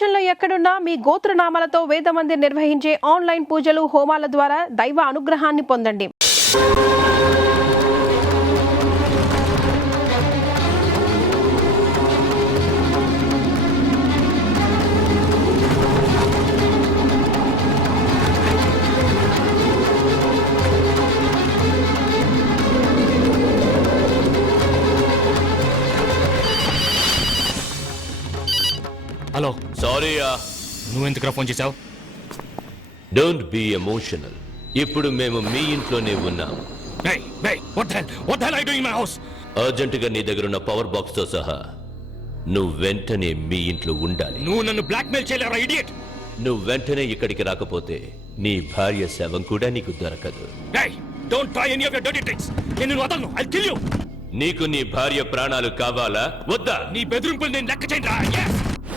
ప్రపంచంలో ఎక్కడున్నా మీ గోత్రనామాలతో వేదమందిర్ నిర్వహించే ఆన్లైన్ పూజలు హోమాల ద్వారా దైవ అనుగ్రహాన్ని పొందండి. హలో, సారీ నువ్వెందుకురా ఫోన్ చేశావు? Don't be emotional. ఇప్పుడు మేము మీ ఇంట్లోనే ఉన్నాం. అర్జెంటుగా నీ దగ్గర ఉన్న పవర్ బాక్స్ తో సహా నువ్వు వెంటనే మీ ఇంట్లో ఉండాలి. నువ్వు నన్ను బ్లాక్మెయిల్ చేయలేరా ఇడియట్? నువ్వు వెంటనే ఇక్కడికి రాకపోతే నీ భార్య శవం కూడా నీకు దొరకదు. Don't try any of your dirty tricks. నేను వదలను. I kill you. నీకు నీ భార్య ప్రాణాలు కావాలా వద్దా? నీ బెదిరింపులు నేను లెక్క చేయరా?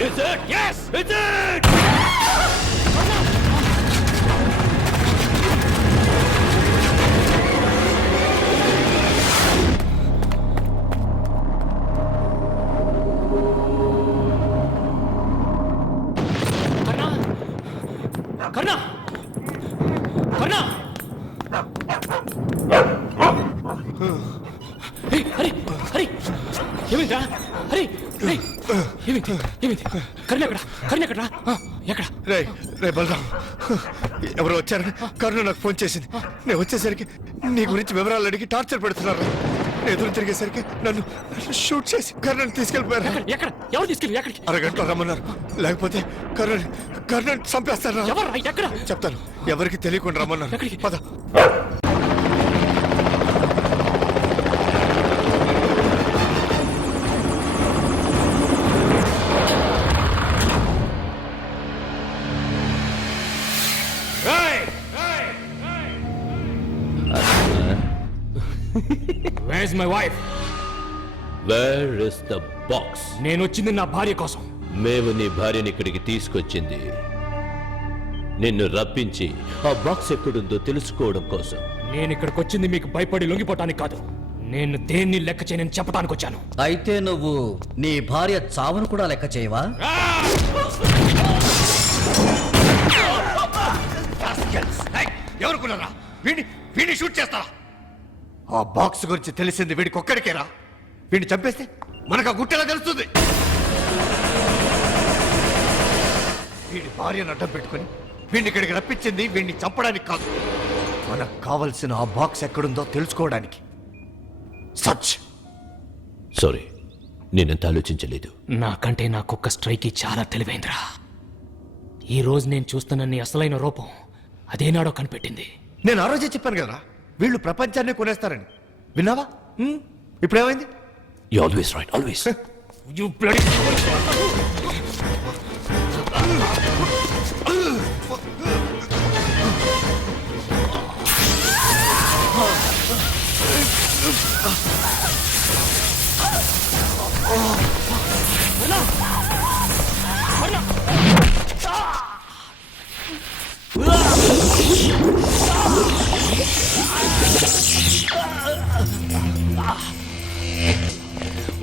Is it? Yes! Is it? కర్ణ! కర్ణ! హరి! హరి! ఏమైందా? హరి! ఏమైంది? కర్ణ ఎక్కడ? కర్ణ ఎక్కడ? ఎక్కడ? రే బలరాం, ఎవరు వచ్చారని కరుణ నాకు ఫోన్ చేసింది. నేను వచ్చేసరికి నీ గురించి వివరాలు అడిగి టార్చర్ పెడుతున్నారు. ఎదురు తిరిగేసరికి నన్ను షూట్ చేసి కర్ణని తీసుకెళ్ళిపోయారు. ఎక్కడ? ఎవరు తీసుకెళ్ళి? ఎక్కడికి? అరగంటలో రమ్మన్నారు. లేకపోతే కర్ణని చంపేస్తారు. ఎక్కడ? చెప్తాను. ఎవరికి తెలియకుండా రమ్మన్నారు. పద. Where is my wife? Where is the box? నేను వచ్చింది నా భార్య కోసం. మేము నీ భార్యని ఇక్కడికి తీసుకొచ్చింది నిన్ను రప్పించి ఆ బాక్స్ ఎక్కడుందో తెలుసుకోవడం కోసం. నేను ఇక్కడికి వచ్చింది మీకు భయపడి లొంగిపోవటానికి కాదు. నేను దేన్ని లెక్క చేయనని చెప్పడానికి వచ్చాను. అయితే నువ్వు నీ భార్య చావును కూడా లెక్క చేయవా? ఎవరుకున్నారా? వీడిని షూట్ చేస్తారా? ఆ బాక్స్ గురించి తెలిసింది వీడికి ఒక్కడికేరా? వీడిని చంపేస్తే మనకు ఆ గుట్టెలా తెలుస్తుంది? వీడి భార్యను అడ్డం పెట్టుకుని వీడిని ఇక్కడికి రప్పించింది వీడిని చంపడానికి కాదు, మనకు కావలసిన ఆ బాక్స్ ఎక్కడుందో తెలుసుకోవడానికి. సచ్ సారీ, నేనెంత ఆలోచించలేదు. నాకంటే నా కుక్క స్ట్రైకి చాలా తెలివైందిరా. ఈ రోజు నేను చూస్తున్న నీ అసలైన రూపం అదేనాడో కనిపెట్టింది. నేను ఆ రోజే చెప్పాను కదరా, వీళ్ళు ప్రపంచాన్ని కొనేస్తారని. విన్నావా? ఇప్పుడేమైంది? You always right, always. You bloody...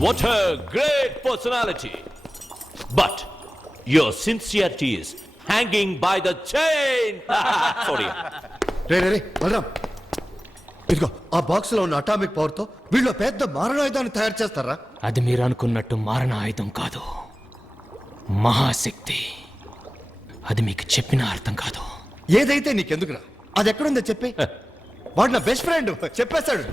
What a great personality. But your sincerity is hanging by the chain. Sorry. రే బలరాం, ఇదిగో ఆ బాక్స్ లో ఉన్న అటామిక్ పవర్ తో వీళ్ళు పెద్ద మారణాయుధాన్ని తయారు చేస్తారా? అది మీరు అనుకున్నట్టు మారణ ఆయుధం కాదు, మహాశక్తి. అది మీకు చెప్పిన అర్థం కాదు. ఏదైతే నీకెందుకురా? అది ఎక్కడుందో చెప్పి. వాడు నా బెస్ట్ ఫ్రెండ్, చెప్పేస్తాడు.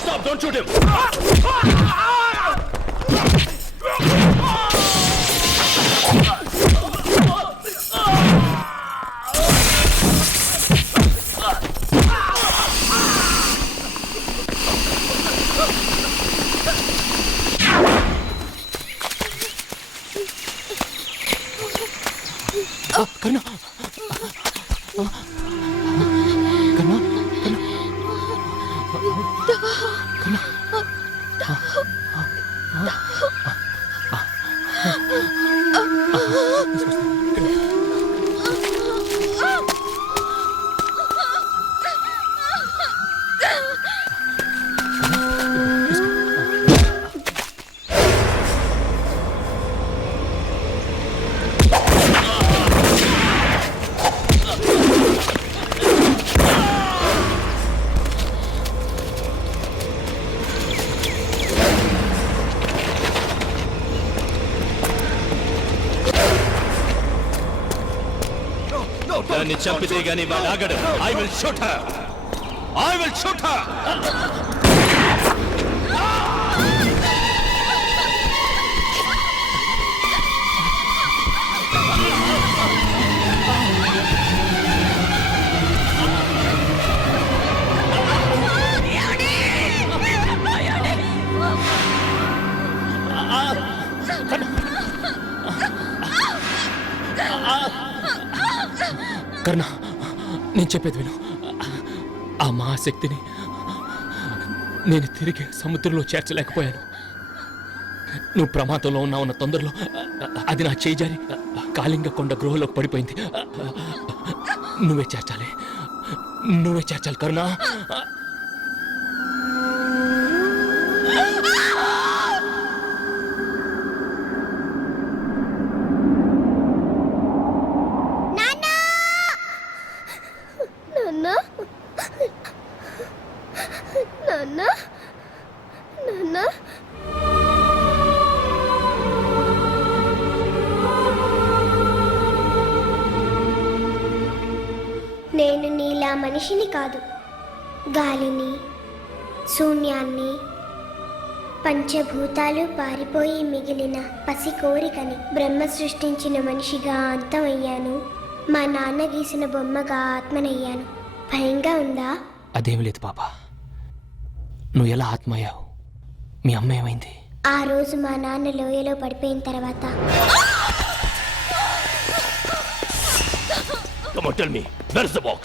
Stop, don't shoot him. Karuna Karuna Karuna దాన్ని చంపితే గానీ వాడు ఆగడు. I will shoot her. I will shoot her. Karna, నేను చెప్పేది విను. ఆ మహాశక్తిని నేను తిరిగి సముద్రంలో చేర్చలేకపోయాను. నువ్వు ప్రమాదంలో ఉన్నావున్న తొందరలో అది నా చేయి జారి కాళింగ కొండ గృహలోకి పడిపోయింది. నువ్వే చేర్చాలి కరుణ. నేను నీలా మనిషిని కాదు, గాలిని, శూన్యాన్ని, పంచభూతాలు పారిపోయి మిగిలిన పసి కోరికని బ్రహ్మ సృష్టించిన మనిషిగా అంతమయ్యాను. మా నాన్న గీసిన బొమ్మగా ఆత్మనయ్యాను. భయంగా ఉందా? అదేం లేదు పాప. నువ్వు ఎలా ఆత్మయ్యావు? మీ అమ్మ ఏమైంది? ఆ రోజు మా నాన్న లోయలో పడిపోయిన తర్వాత Come on, tell me. Where's the box?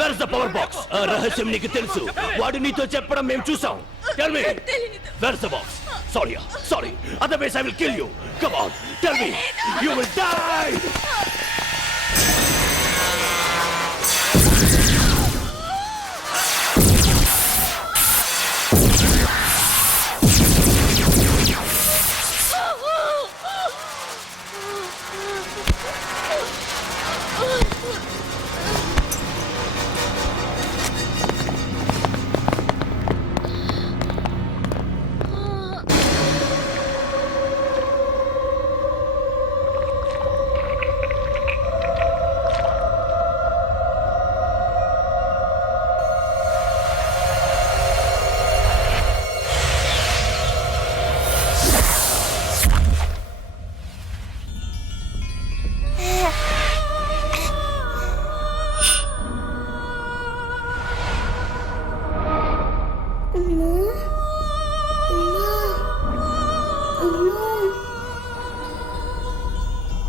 Where's the power box? ఆ రహస్యం నీకు తెలుసు. వాడు నీతో చెప్పడం మేము చూసాం. Tell me. Where's the box? Sorry. Otherwise I will kill you. Come on, tell me. You will die.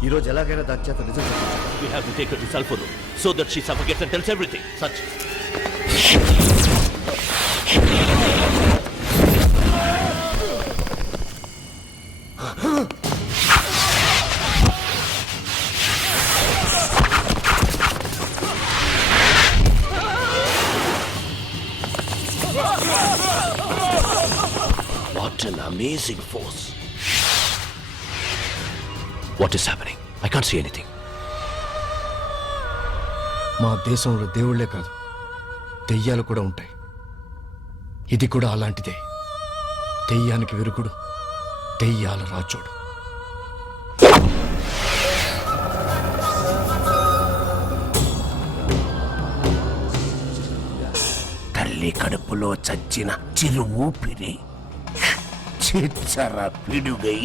ఈ రోజు ఎలాగైనా దాని చేత నిజం చెప్పాలి. We have to take her to sulfur room so that she suffocates and tells everything. Such. What an amazing force. What is happening? I can't see anything. మా దేశంలో దేవుళ్లే కాదు, దెయ్యాలు కూడా ఉంటాయి. ఇది కూడా అలాంటిదే. దెయ్యానికి విరుగుడు, దెయ్యాల రాజోడు. తల్లి కడుపులో చచ్చిన చిరు ఊపిరి చిచ్చర పిడుగై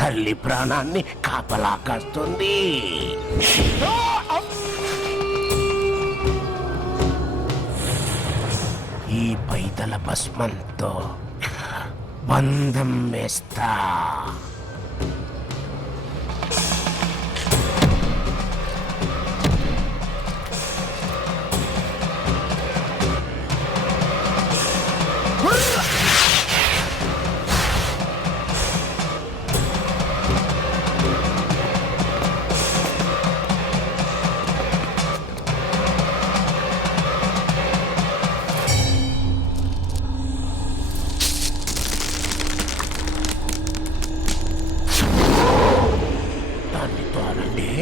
తల్లి ప్రాణాన్ని కాపలా కాస్తుంది. ఈ పైతల భస్మంతో బంధం వేస్తా.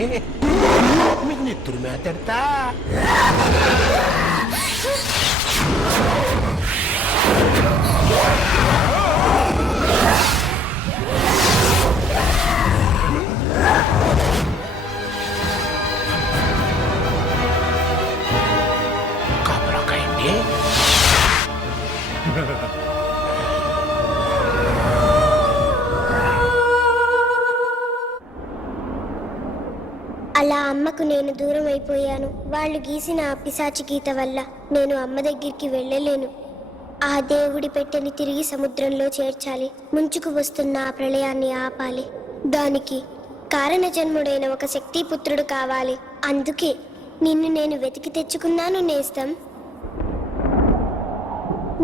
మీకు నెత్తురు మేతెడతా కాపరాకాయండి. అలా అమ్మకు నేను దూరం అయిపోయాను. వాళ్ళు గీసిన ఆ పిశాచి గీత వల్ల నేను అమ్మ దగ్గరికి వెళ్ళలేను. ఆ దేవుడి పెట్టెని తిరిగి సముద్రంలో చేర్చాలి. ముంచుకు వస్తున్న ఆ ప్రళయాన్ని ఆపాలి. దానికి కారణ జన్ముడైన ఒక శక్తిపుత్రుడు కావాలి. అందుకే నిన్ను నేను వెతికి తెచ్చుకున్నాను నేస్తం.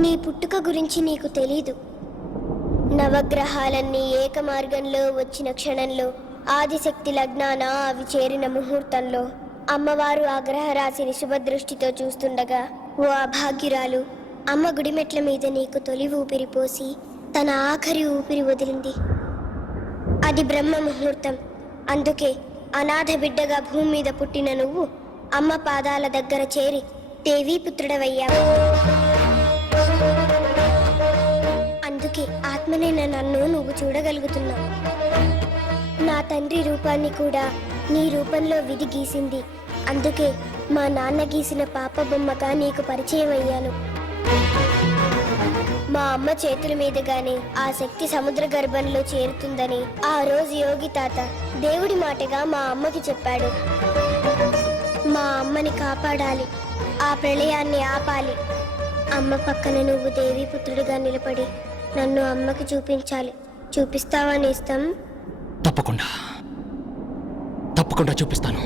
నీ పుట్టుక గురించి నీకు తెలీదు. నవగ్రహాలన్నీ ఏకమార్గంలో వచ్చిన క్షణంలో, ఆదిశక్తి లగ్నాన అవి చేరిన ముహూర్తంలో, అమ్మవారు ఆ గ్రహరాశిని శుభదృష్టితో చూస్తుండగా ఓ అభాగ్యురాలు అమ్మ గుడిమెట్ల మీద నీకు తొలి ఊపిరి పోసి తన ఆఖరి ఊపిరి వదిలింది. అది బ్రహ్మ ముహూర్తం. అందుకే అనాథ బిడ్డగా భూమి మీద పుట్టిన నువ్వు అమ్మ పాదాల దగ్గర చేరి దేవీపుత్రుడవయ్యావు. అందుకే ఆత్మనైన నన్ను నువ్వు చూడగలుగుతున్నావు. నా తండ్రి రూపాన్ని కూడా నీ రూపంలో విధి గీసింది. అందుకే మా నాన్న గీసిన పాప బొమ్మగా నీకు పరిచయం అయ్యాను. మా అమ్మ చేతుల మీదుగానే ఆ శక్తి సముద్ర గర్భంలో చేరుతుందని ఆ రోజు యోగి తాత దేవుడి మాటగా మా అమ్మకి చెప్పాడు. మా అమ్మని కాపాడాలి, ఆ ప్రళయాన్ని ఆపాలి. అమ్మ పక్కన నువ్వు దేవీపుత్రుడిగా నిలబడి నన్ను అమ్మకి చూపించాలి. చూపిస్తావా నేస్తం? తప్పకుండా తప్పకుండా చూపిస్తాను.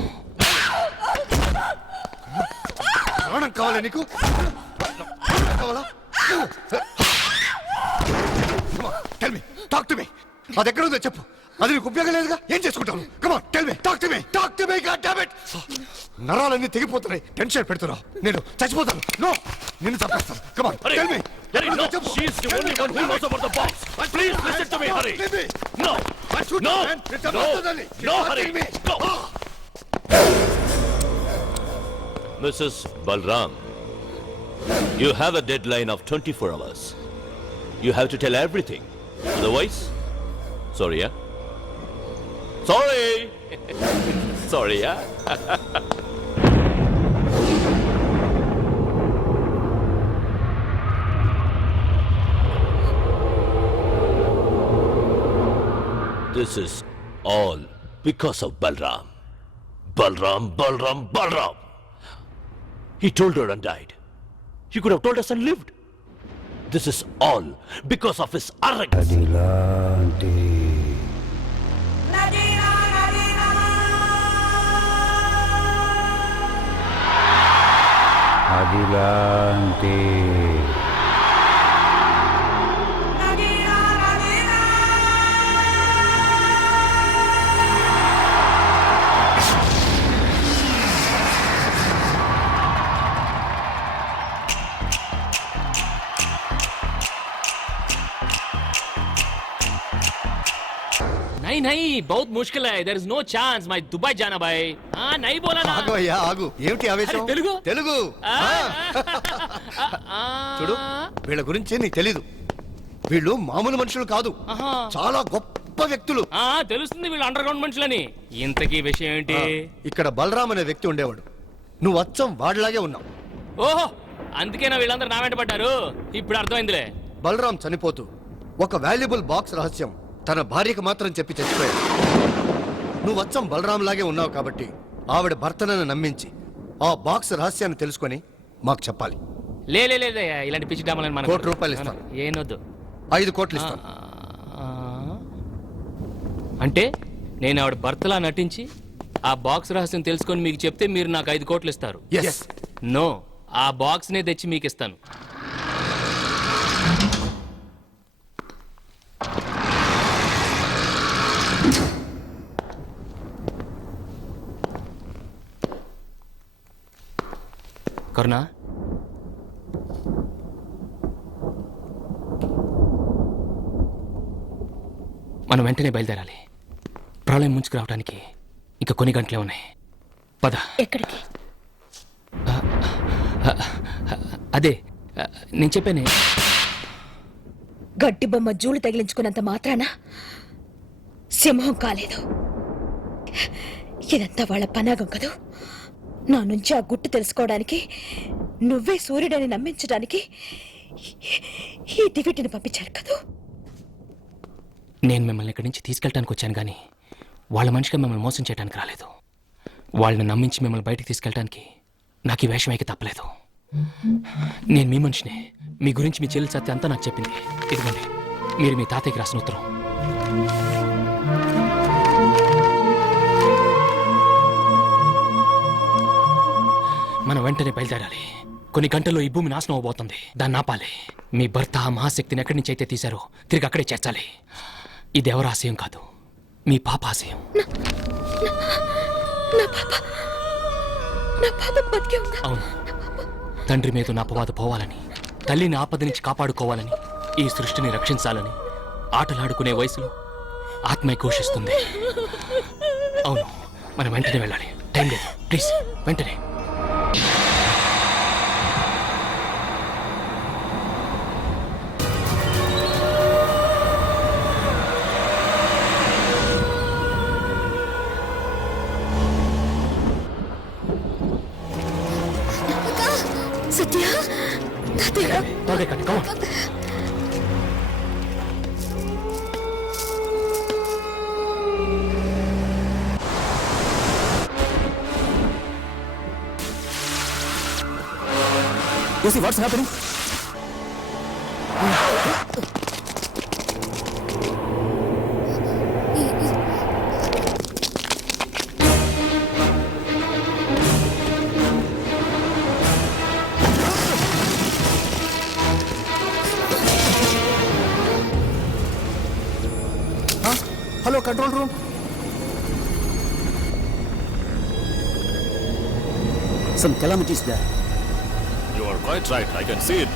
ప్రాణం కావాలా నీకు? ప్రాణం కావాలా? టెల్ మీ, టాక్ టు మీ. అది ఎక్కడ ఉందో చెప్పు. అది నీకు ఉపయోగం లేదుగా, ఏం చేసుకుంటాను? Come on, tell me, talk to me, talk to me. God damn it, నరాలన్నీ తెగిపోతున్నాయి. టెన్షన్ పెడుతున్నావు. నేను చచ్చిపోతాను. నో, నిన్ను చంపేస్తాను. Come on, Hurry. Tell me. Hurry, no, she is the only one who knows about the box. Please listen to me, hurry. No, no, no, hurry, go. Mrs. Balram, you have a deadline of 24 hours. You have to tell everything. Otherwise, sorry, yeah? Sorry! Sorry, yeah? This is all because of Balram. Balram. He told her and died. He could have told us and lived. This is all because of his arrogance. అదిలాంటి नहीं नहीं बहुत मुश्किल है. There is no chance. मैं Dubai जाना भाई. हाँ नहीं बोला ना. ఆగు అయ్యా, ఆగు. ఏమిటి ఆవేశం? అరే, తెలుగు? తెలుగు. చూడు, వీళ్ళ గురించి నీకు తెలీదు. వీళ్ళు మామూలు మనుషులు కాదు, చాలా గొప్ప వ్యక్తులు. తెలుస్తుంది వీళ్ళు అండర్ గ్రౌండ్ మనుషులని. ఇంతకీ విషయం ఏంటి? ఇక్కడ బలరాం అనే వ్యక్తి ఉండేవాడు. నువ్వు అచ్చం వాడిలాగే ఉన్నావు. ఓహో, అందుకేనా వీళ్ళందరూ నా వెంట పడ్డారు. ఇప్పుడు అర్థమైందిలే. బలరాం చనిపోతూ ఒక వాల్యుబుల్ బాక్స్ రహస్యం తన భార్యకు మాత్రం చెప్పి చచ్చిపోయాడు. నువ్వు అచ్చం బలరాం లాగే ఉన్నావు కాబట్టి ఆవిడ భర్తనని నమ్మించి ఆ బాక్స్ రహస్యాన్ని తెలుసుకొని మాకు చెప్పాలి. లేదే ఇలాంటి పిచ్చి డామలని మనకు. ₹1,00,000 ఇస్తాను. ఏనొద్దు. 5 కోట్లు ఇస్తాను. అంటే నేను ఆవిడ భర్తలా నటించి ఆ బాక్స్ రహస్యం తెలుసుకొని మీకు చెప్తే మీరు నాకు 5 కోట్లు ఇస్తారు? Yes. నో, ఆ బాక్స్ నే తెచ్చి మీకు ఇస్తాను. కరుణా, మనం వెంటనే బయలుదేరాలి. ప్రళయం ముంచుకు రావడానికి ఇంకా కొన్ని గంటలే ఉన్నాయి. పద. ఎక్కడికి? అదే నేను చెప్పానే, గడ్డి బొమ్మ జూలు తగిలించుకున్నంత మాత్రాన సింహం కాలేదు. ఇదంతా వాళ్ళ పనాగం కదూ. నా నుంచి ఆ గుట్టు తెలుసుకోవడానికి, నువ్వే సూర్యుడని నమ్మించడానికి ఈ దివిటిని పంపించారు కదూ. నేను మిమ్మల్ని ఇక్కడి నుంచి తీసుకెళ్ళడానికి వచ్చాను కానీ వాళ్ళ మనిషిగా మిమ్మల్ని మోసం చేయడానికి రాలేదు. వాళ్ళని నమ్మించి మిమ్మల్ని బయటికి తీసుకెళ్ళడానికి నాకు ఈ వేషం అయితే తప్పలేదు. నేను మీ మనిషినే. మీ గురించి మీ చెల్లి సత్య అంతా నాకు చెప్పింది. ఇదిగోండి, మీరు మీ తాతయ్యకి రాసిన ఉత్తరం. మనం వెంటనే బయలుదేరాలి. కొన్ని గంటల్లో ఈ భూమి నాశనం అవబోతుంది. దాన్ని ఆపాలి. మీ భర్త ఆ మహాశక్తిని ఎక్కడి నుంచి అయితే తీశారో తిరిగి అక్కడే చేర్చాలి. ఇది ఎవరి ఆశయం కాదు, మీ పాప ఆశయం. అవును, తండ్రి మీద నా అపవాద పోవాలని, తల్లిని ఆపద నుంచి కాపాడుకోవాలని, ఈ సృష్టిని రక్షించాలని ఆటలాడుకునే వయసులో ఆత్మ ఘోషిస్తుంది. అవును, మనం వెంటనే వెళ్ళాలి. టైం లేదు, ప్లీజ్ వెంటనే. సత్య, తాగేకండి, come on. You see what's happening? Hello, control room. Some calamities there. You are quite right. I can see it.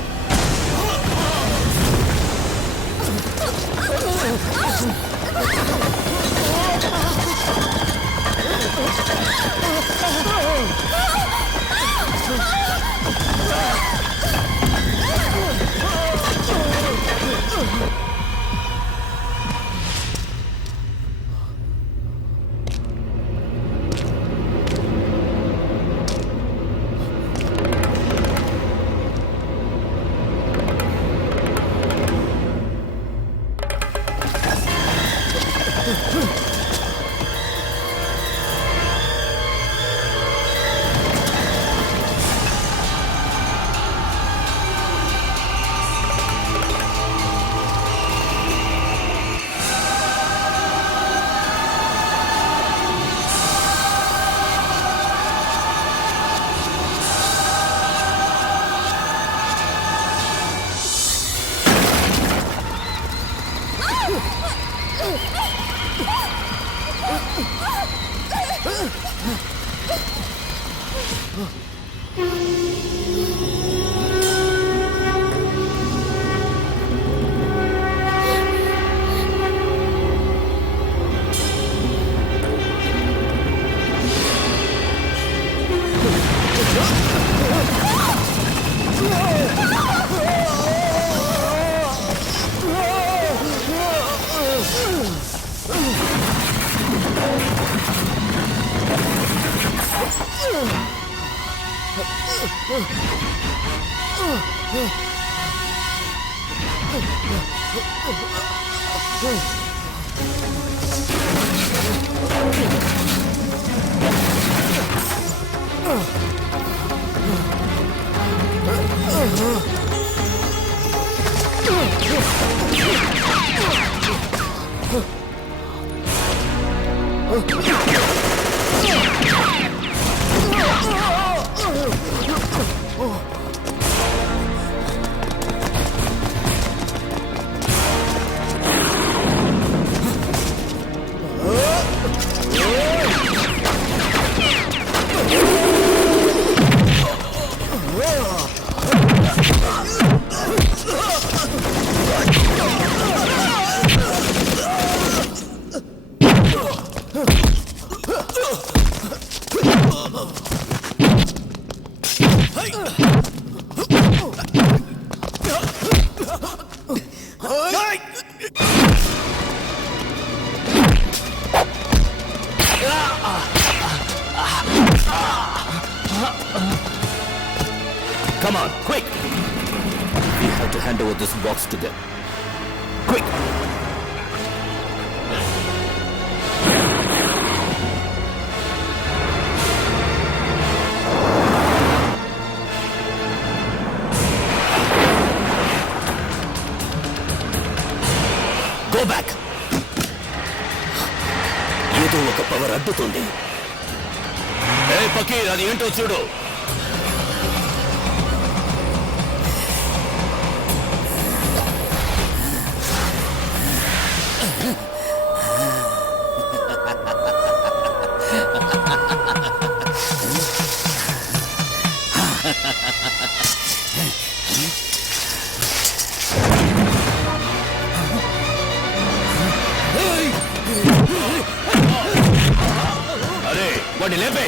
Come on, quick! We have to hand over this box to them. Quick! Go back! ఏదో ఒక power అడ్డుతుంది. ఏ పకీర్, అది ఏంటో చూడు. అరే వాడిని లేపే.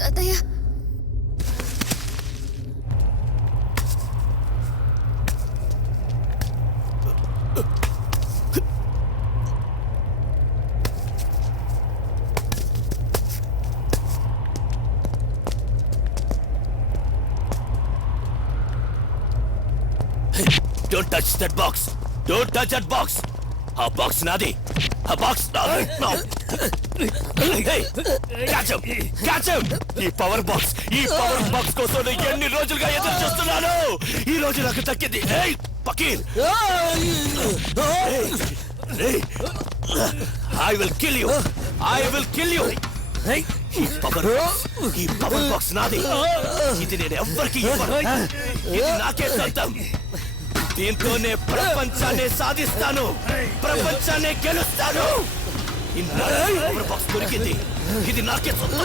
తాతయ్య, Don't touch that box. Don't touch that box. ఆ బాక్స్ నాది. ఆ బాక్స్ నాది. Hey, catch him. Catch him. ఈ పవర్ బాక్స్ కోసం నేను ఎన్ని రోజులుగా ఎదురు చూస్తున్నాను. ఈ రోజు నాకు దక్కింది. Hey, Pakir. Hey. I will kill you. ఈ పవర్ బాక్స్ నాది. ఇది నేను ఎవ్వరికి ఇవ్వను. ఇది నాకే సొంతం. దీంతోనే ప్రపంచాన్ని సాధిస్తాను, ప్రపంచాన్ని గెలుస్తాను. పవర్ బాక్స్ దొరికింది, ఇది నాకే సొంతం.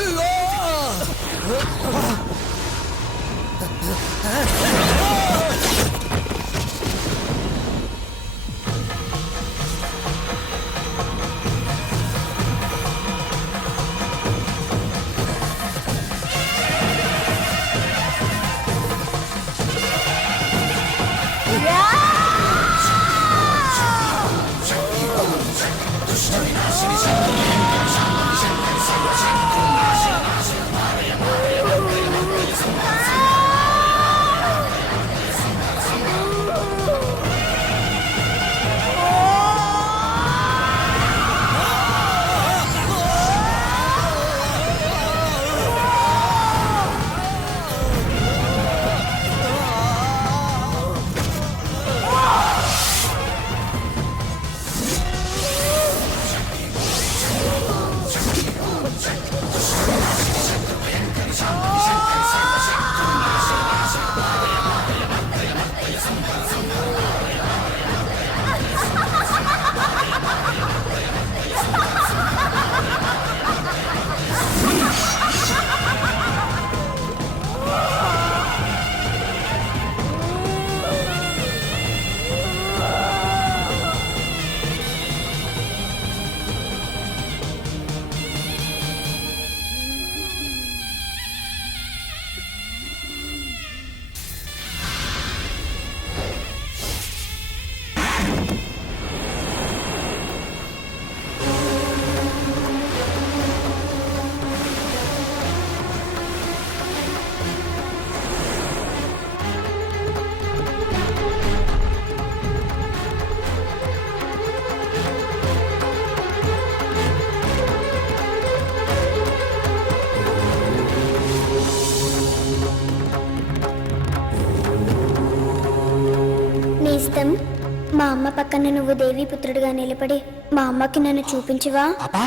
పక్కన నువ్వు దేవి పుత్రుడిగా నిలబడి మా అమ్మకి నన్ను చూపించవా? పాపా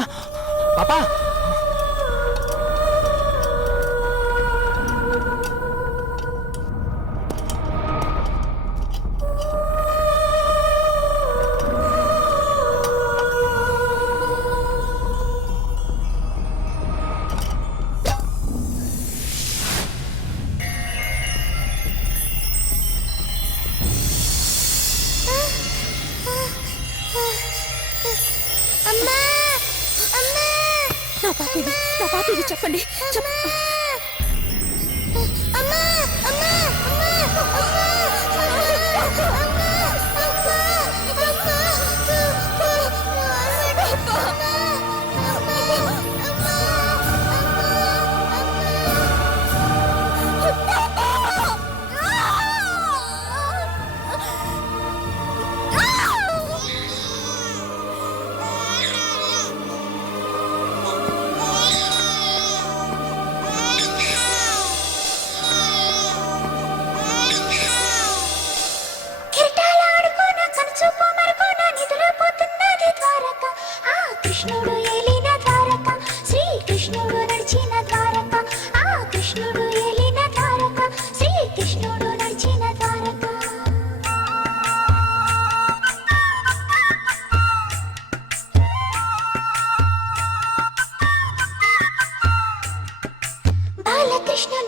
పాపా నా పాపిది చెప్పండి. కృష్ణుడు ఏలిన ద్వారక శ్రీకృష్ణుడు